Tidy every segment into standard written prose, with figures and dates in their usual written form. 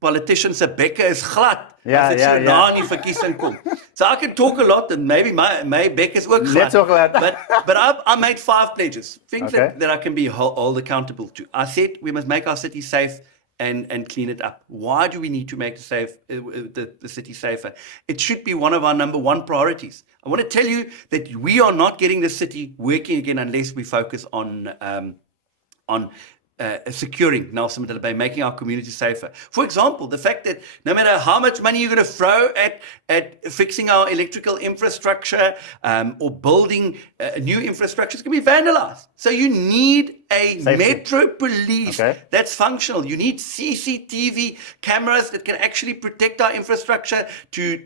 politicians se bekke is glad Ja, as dit ja, so ja. na in die verkiesing kom. So I can talk a lot and maybe my bekke is ook glad. Net so glad. But I made 5 pledges, things Okay. that I can be held accountable to. I said we must make our city safe and clean it up. Why do we need to make the city safer? It should be one of our number one priorities. I want to tell you that we are not getting the city working again unless we focus on securing Nelson Mandela Bay, making our community safer. For example, the fact that no matter how much money you're going to throw at fixing our electrical infrastructure or building new infrastructure, it's going to be vandalized. So you need a Safety. metro police Okay. that's functional. You need CCTV cameras that can actually protect our infrastructure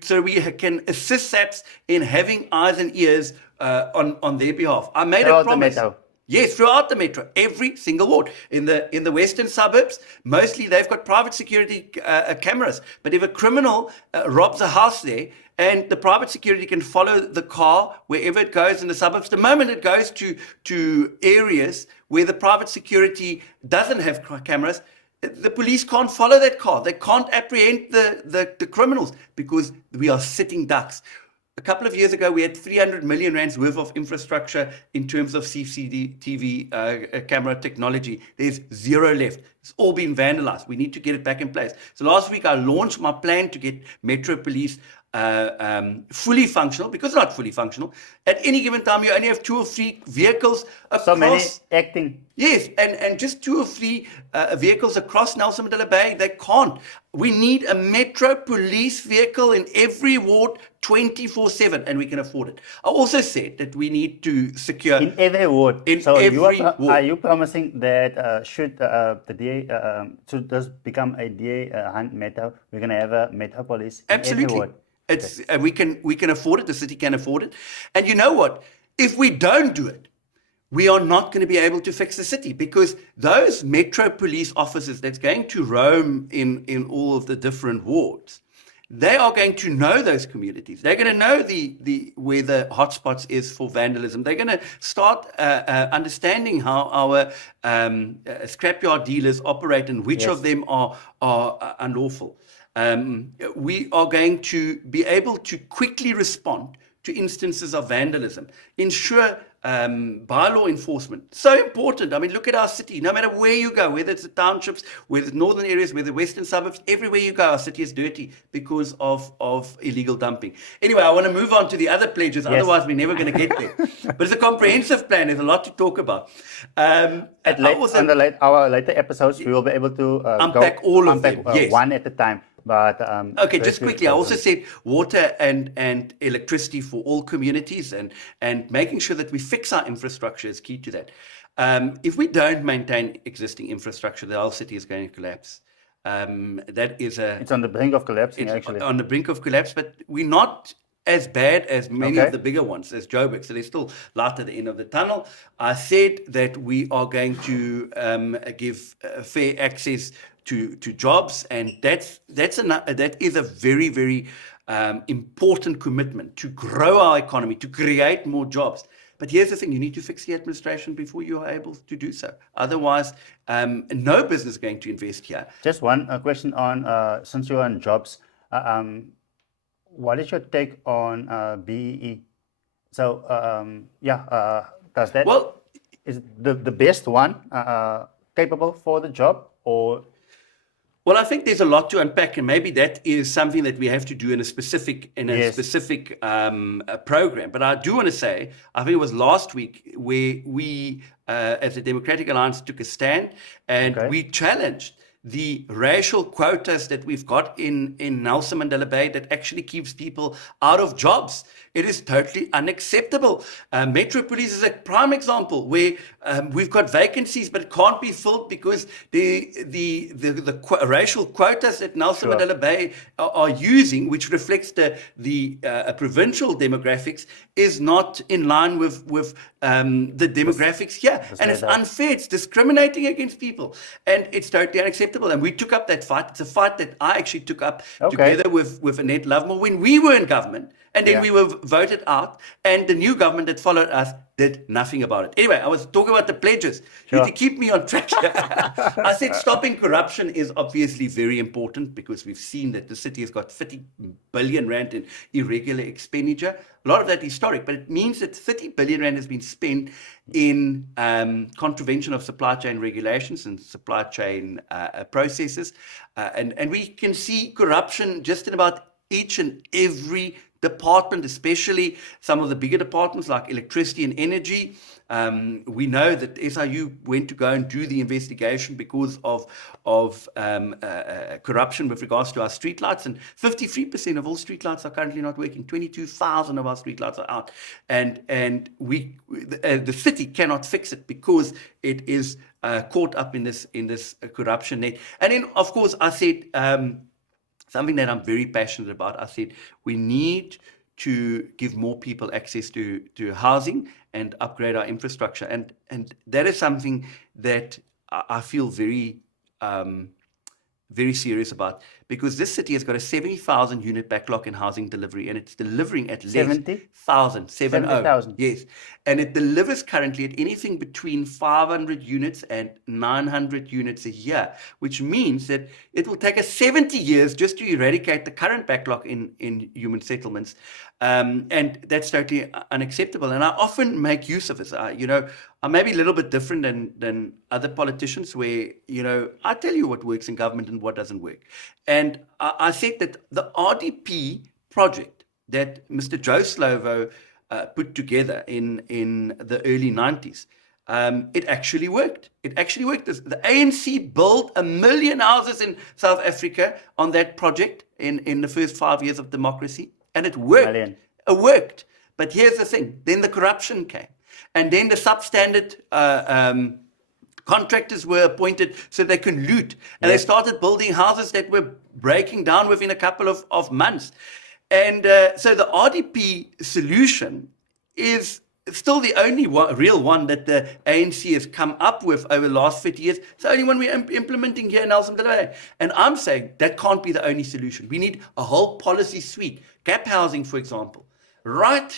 so we can assist SAPS in having eyes and ears on their behalf. I made Throughout a the promise. metro. Yes, throughout the metro, every single ward. In the western suburbs, mostly they've got private security cameras. But if a criminal robs a house there, and the private security can follow the car wherever it goes in the suburbs, the moment it goes to areas where the private security doesn't have cameras, the police can't follow that car. They can't apprehend the criminals because we are sitting ducks. A couple of years ago, we had 300 million rands worth of infrastructure in terms of CCTV camera technology. There's zero left. It's all been vandalized. We need to get it back in place. So last week, I launched my plan to get Metro Police fully functional, because it's not fully functional. At any given time, you only have 2 or 3 vehicles across. So many acting. Yes, and just 2 or 3 vehicles across Nelson Mandela Bay, they can't. We need a metro police vehicle in every ward 24/7, and we can afford it. I also said that we need to secure... In every ward. In so every ward. Are you promising that should the DA, should this become a DA Hunt metro, we're going to have a metro police in Absolutely. every ward? It's we can afford it. The city can afford it. And you know what? If we don't do it, we are not going to be able to fix the city, because those metro police officers that's going to roam in all of the different wards, they are going to know those communities. They're going to know the where the hotspots is for vandalism. They're going to start understanding how our scrapyard dealers operate and which of them are unlawful. We are going to be able to quickly respond to instances of vandalism, ensure bylaw enforcement. So important. I mean, look at our city. No matter where you go, whether it's the townships, whether it's northern areas, whether western suburbs, everywhere you go, our city is dirty because of illegal dumping. Anyway, I want to move on to the other pledges. Yes. Otherwise, we're never going to get there. But it's a comprehensive plan. There's a lot to talk about. On our later episodes, we will be able to unpack all of them. Yes. One at a time. But okay, just quickly, I also said water and electricity for all communities, and making sure that we fix our infrastructure is key to that. If we don't maintain existing infrastructure, the whole city is going to collapse. It's on the brink of collapsing, actually. On the brink of collapse, but we're not as bad as many of the bigger ones, as Joburg. So there's still light at the end of the tunnel. I said that we are going to give fair access to jobs, and that is a very, very important commitment to grow our economy, to create more jobs. But here's the thing, you need to fix the administration before you are able to do so. Otherwise, no business is going to invest here. Just one question on, since you're on jobs, what is your take on BEE? So, does that, is the best one capable for the job, or? Well, I think there's a lot to unpack, and maybe that is something that we have to do in a specific program. But I do want to say, I think it was last week where we, as the Democratic Alliance, took a stand, and we challenged the racial quotas that we've got in Nelson Mandela Bay that actually keeps people out of jobs. It is totally unacceptable. Metro Police is a prime example where we've got vacancies, but it can't be filled because the racial quotas that Nelson Mandela Bay are using, which reflects the provincial demographics, is not in line with the demographics here. And it's unfair. It's discriminating against people. And it's totally unacceptable. And we took up that fight. It's a fight that I actually took up together with Annette Lovemore when we were in government. And then we were voted out. And the new government that followed us did nothing about it. Anyway, I was talking about the pledges. You need to keep me on track. I said stopping corruption is obviously very important because we've seen that the city has got 30 billion rand in irregular expenditure. A lot of that historic, but it means that 30 billion rand has been spent in contravention of supply chain regulations and supply chain processes. And we can see corruption just in about each and every department, especially some of the bigger departments like electricity and energy. We know that SIU went to go and do the investigation because of corruption with regards to our streetlights, and 53% of all streetlights are currently not working. 22,000 of our streetlights are out, and the city cannot fix it because it is caught up in this corruption net. And then, of course, I said something that I'm very passionate about. I said we need to give more people access to housing and upgrade our infrastructure. And that is something that I feel very serious about, because this city has got a 70,000 unit backlog in housing delivery, and it's delivering at less 70,000. 70,000. Yes. And it delivers currently at anything between 500 units and 900 units a year, which means that it will take us 70 years just to eradicate the current backlog in human settlements. And that's totally unacceptable. And I often make use of this. I may be a little bit different than other politicians where, I tell you what works in government and what doesn't work. And I said that the RDP project that Mr. Joe Slovo put together in the early 90s, it actually worked. It actually worked. The ANC built 1 million houses in South Africa on that project in the first 5 years of democracy, and it worked. It worked. But here's the thing. Then the corruption came. And then the substandard contractors were appointed so they can loot. And they started building houses that were breaking down within a couple of months. And so the RDP solution is still the only real one that the ANC has come up with over the last 50 years. It's the only one we're implementing here in Nelson Mandela Bay. And I'm saying that can't be the only solution. We need a whole policy suite. Gap housing, for example. Right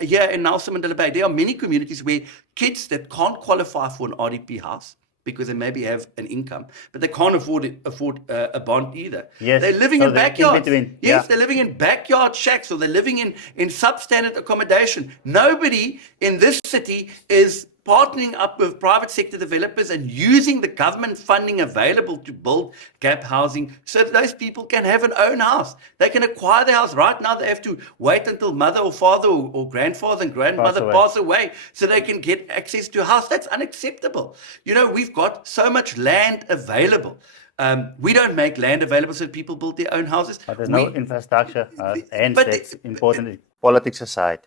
here in Nelson Mandela Bay, there are many communities where kids that can't qualify for an RDP house because they maybe have an income, but they can't afford a bond either. Yes. They're living in backyards. Yes, they're living in backyard shacks, or they're living in substandard accommodation. Nobody in this city is partnering up with private sector developers and using the government funding available to build gap housing so that those people can have an own house. They can acquire the house. Right now, they have to wait until mother or father or grandfather and grandmother pass away so they can get access to a house. That's unacceptable. We've got so much land available. We don't make land available so that people build their own houses. But there's no infrastructure, and that's important. Politics aside,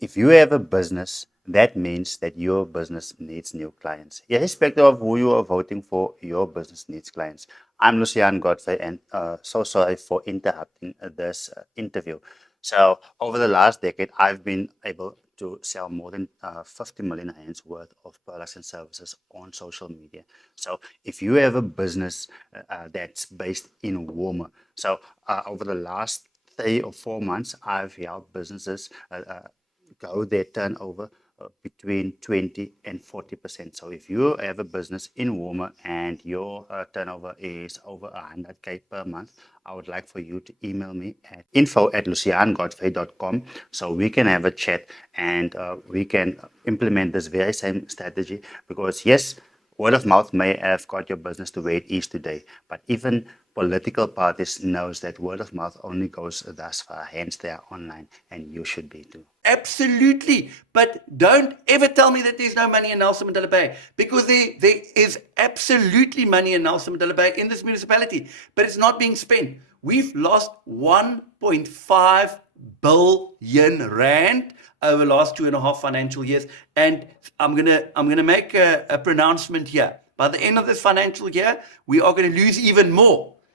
if you have a business, that means that your business needs new clients. Irrespective of who you are voting for, your business needs clients. I'm Lucian Godfrey, and so sorry for interrupting this interview. So over the last decade, I've been able to sell more than 50 million rands worth of products and services on social media. So if you have a business that's based in Warmer, so over the last 3 or 4 months, I've helped businesses grow their turnover between 20 and 40%. So if you have a business in Warmer and your turnover is over 100K per month, I would like for you to email me at info@luciangodfrey.com so we can have a chat and we can implement this very same strategy, because yes, word of mouth may have got your business to where it is today, but even political parties knows that word of mouth only goes thus far, hence they are online, and you should be too. Absolutely. But don't ever tell me that there's no money in Nelson Mandela Bay, because there is absolutely money in Nelson Mandela Bay in this municipality, but it's not being spent. We've lost 1.5 billion rand over the last 2.5 financial years. And I'm gonna make a pronouncement here. By the end of this financial year, we are going to lose even more.